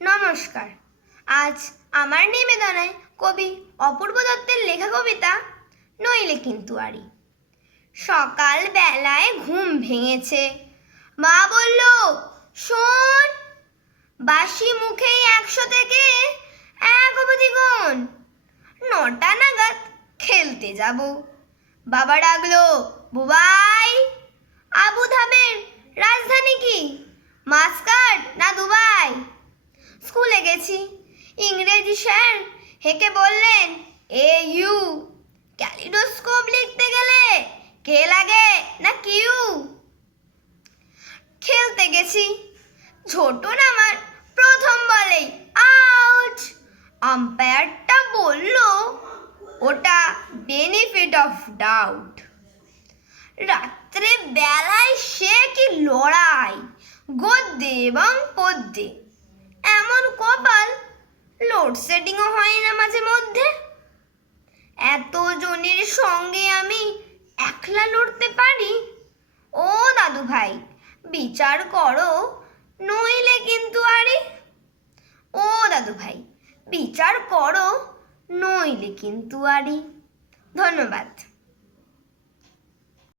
নমস্কার। আজ আমার নিবেদনায় কবি অপূর্ব দত্তের লেখা কবিতা নইলে কিন্তু আরি। সকাল বেলায় ঘুম ভেঙেছে, মা বলল শোন, বাসি মুখেই 100 থেকে 1 অবধি গোন, 9টা নাগাদ খেলতে যাব। বাবা ডাকলো বুবাই, আবু ধাবির রাজধানী কি, মাস্কাট না দুবাই? স্কুলে গেছি, ইংরেজি স্যার হেঁকে বললেন AU। ক্যালিডোস্কোপ লিখতে গেলে কে লাগে না কিউ? খেলতে গেছি, ছোটন আমার প্রথম বলেই আউট। আম্পায়ারটা বলল ওটা বেনিফিট অফ ডাউট। রাত্রে বেলায় সে কি লড়াই, গদ্যে এবং পদ্যে। এমন কপাল, লোডশেডিংও হয় না মাঝে মধ্যে। এত জনের সঙ্গে আমি একলা লড়তে পারি? ও দাদু ভাই, বিচার করো, নইলে কিন্তু আরি। ও দাদু ভাই, বিচার করো, নইলে কিন্তু আরি। ধন্যবাদ।